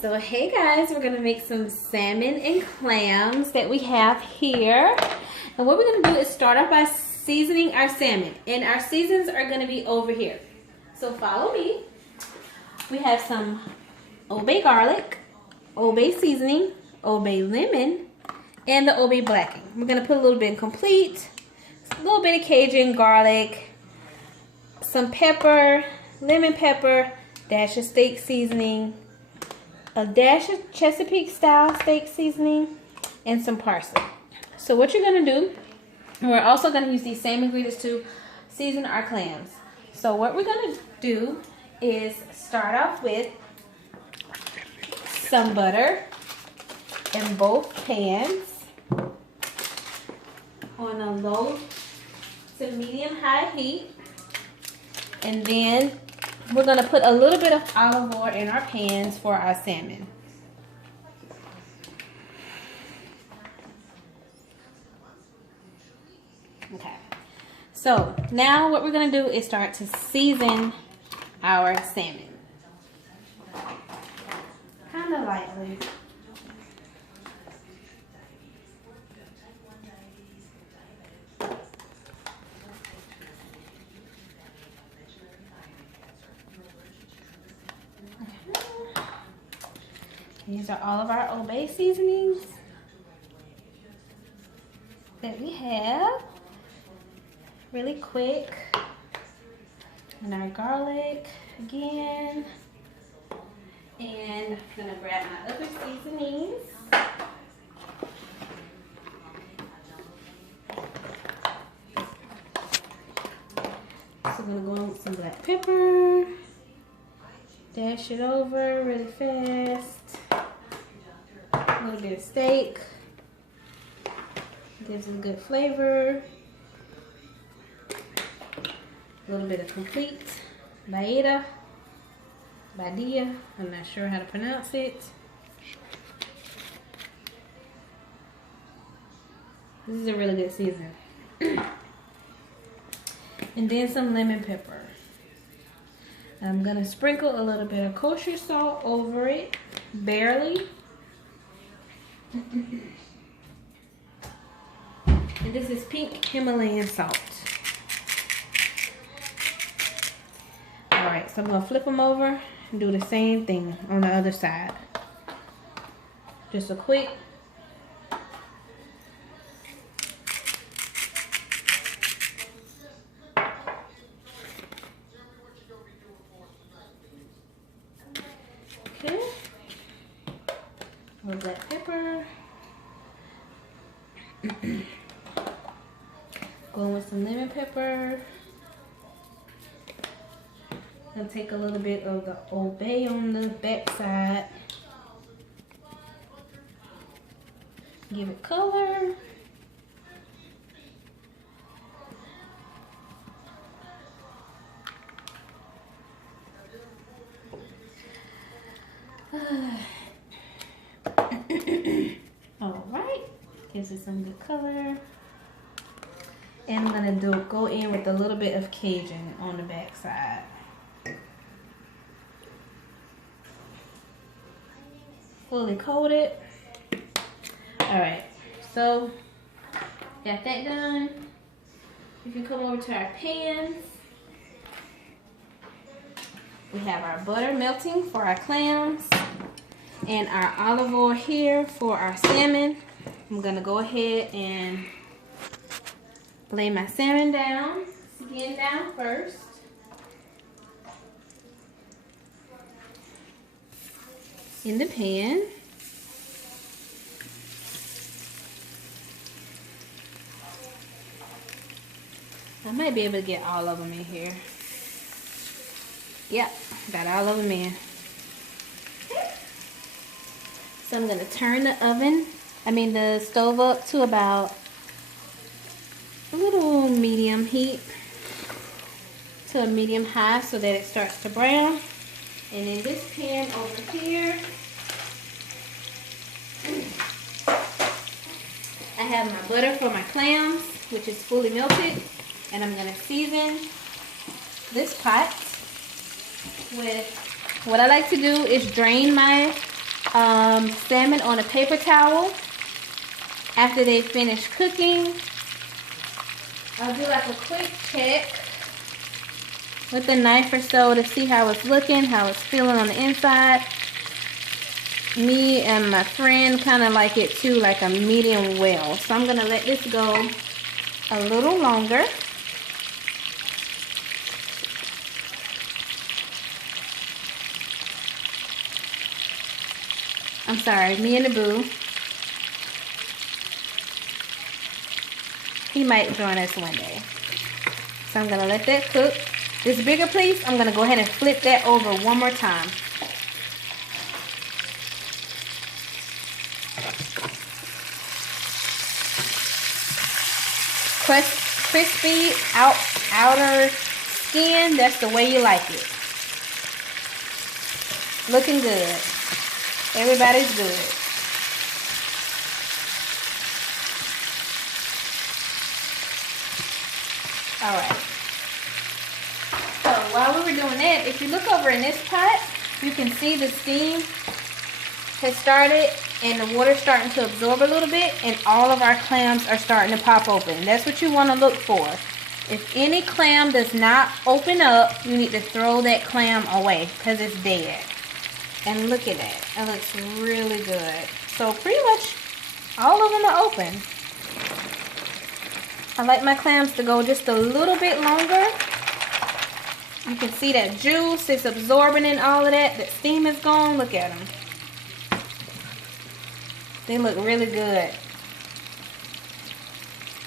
So hey guys, we're gonna make some salmon and clams that we have here. And what we're gonna do is start off by seasoning our salmon. And our seasons are gonna be over here. So follow me. We have some Old Bay garlic, Old Bay seasoning, Old Bay lemon, and the Old Bay blacking. We're gonna put a little bit in complete, a little bit of Cajun garlic, some pepper, lemon pepper, dash of steak seasoning, a dash of Chesapeake style steak seasoning, and some parsley. So what you're gonna do, we're also gonna use these same ingredients to season our clams. So what we're gonna do is start off with some butter in both pans on a low to medium high heat, and then we're going to put a little bit of olive oil in our pans for our salmon. Okay, so now what we're going to do is start to season our salmon. Kind of lightly. These are all of our Old Bay seasonings that we have. Really quick. And our garlic again. And I'm gonna grab my other seasonings. So I'm gonna go in with some black pepper. Dash it over really fast. A little bit of steak. Gives it a good flavor. A little bit of complete. Badia. I'm not sure how to pronounce it. This is a really good season. And then some lemon pepper. I'm gonna sprinkle a little bit of kosher salt over it, barely. And this is pink Himalayan salt. Alright, so I'm gonna flip them over and do the same thing on the other side. Just a quick. Okay. With black pepper. Going with some lemon pepper. Gonna take a little bit of the Old Bay on the back side. Give it color. Alright, gives it some good color. And I'm gonna go in with a little bit of Cajun on the back side. Fully coated. Alright, so got that done. You can come over to our pans. We have our butter melting for our clams and our olive oil here for our salmon. I'm gonna go ahead and lay my salmon down, skin down first. In the pan. I might be able to get all of them in here. Yep, got all of them in. So I'm going to turn the stove up to about a little medium heat to a medium high so that it starts to brown. And in this pan over here, I have my butter for my clams, which is fully melted. And I'm going to season this pot with, what I like to do is drain my salmon on a paper towel after they finish cooking. I'll do like a quick check with a knife or so to see how it's looking, how it's feeling on the inside. Me and my friend kind of like it too, like a medium well. So I'm going to let this go a little longer. I'm sorry, me and the boo. He might join us one day. So I'm going to let that cook. This bigger piece, I'm going to go ahead and flip that over one more time. Crispy outer skin, that's the way you like it. Looking good. Everybody's good. Alright. So while we were doing that, if you look over in this pot, you can see the steam has started and the water's starting to absorb a little bit, and all of our clams are starting to pop open. That's what you want to look for. If any clam does not open up, you need to throw that clam away because it's dead. And look at that. It looks really good. So pretty much all of them are open. I like my clams to go just a little bit longer. You can see that juice is absorbing in all of that. The steam is gone. Look at them. They look really good.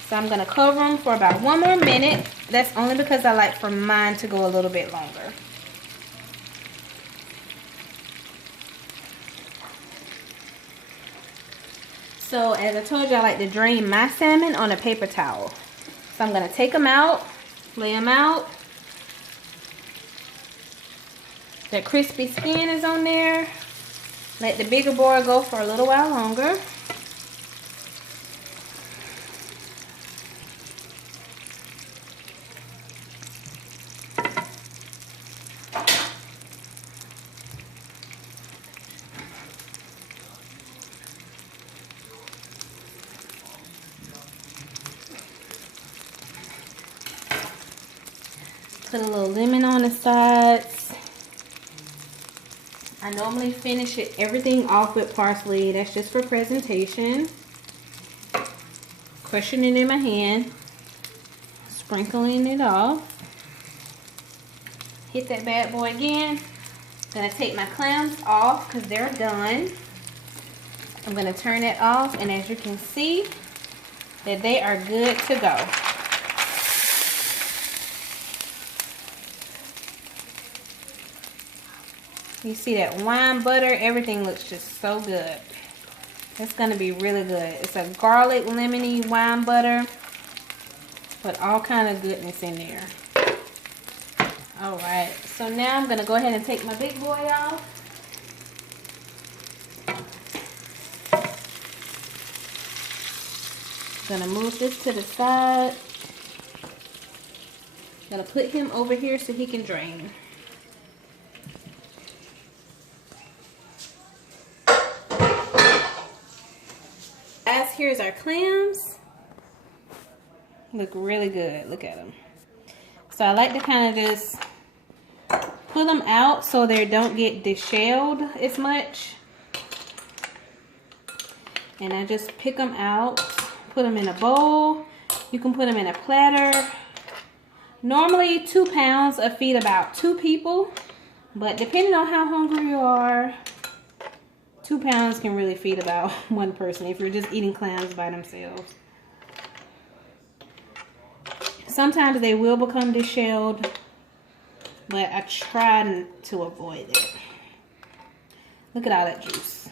So I'm going to cover them for about 1 more minute. That's only because I like for mine to go a little bit longer. So as I told you, I like to drain my salmon on a paper towel. So I'm going to take them out, lay them out. That crispy skin is on there. Let the bigger boil go for a little while longer. Put a little lemon on the sides. I normally finish everything off with parsley. That's just for presentation. Crushing it in my hand. Sprinkling it off. Hit that bad boy again. Gonna take my clams off because they're done. I'm gonna turn it off, and as you can see, that they are good to go. You see that wine butter, everything looks just so good. It's gonna be really good. It's a garlic lemony wine butter, but all kind of goodness in there. All right, so now I'm gonna go ahead and take my big boy off. Gonna move this to the side. Gonna put him over here so he can drain. Guys, here's our clams. Look really good. Look at them. So I like to kind of just pull them out so they don't get deshelled as much. And I just pick them out, put them in a bowl. You can put them in a platter. Normally 2 pounds will feed about 2 people, but depending on how hungry you are, 2 pounds can really feed about 1 person if you're just eating clams by themselves. Sometimes they will become deshelled, but I try to avoid it. Look at all that juice.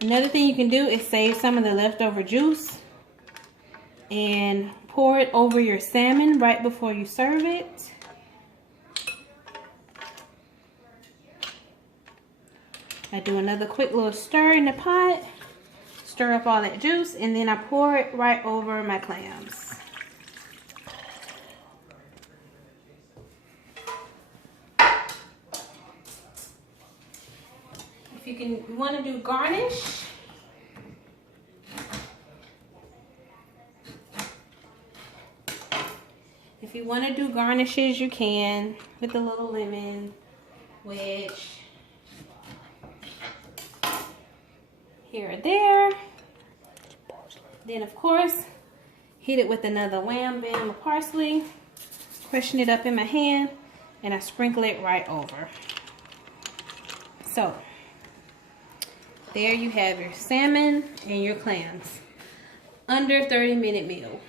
Another thing you can do is save some of the leftover juice and pour it over your salmon right before you serve it. I do another quick little stir in the pot, stir up all that juice, and then I pour it right over my clams. If you want to do garnish, if you want to do garnishes, you can with a little lemon wedge here or there. Then of course, heat it with another wham bam of parsley, crushing it up in my hand, and I sprinkle it right over. So there you have your salmon and your clams. Under 30-minute meal.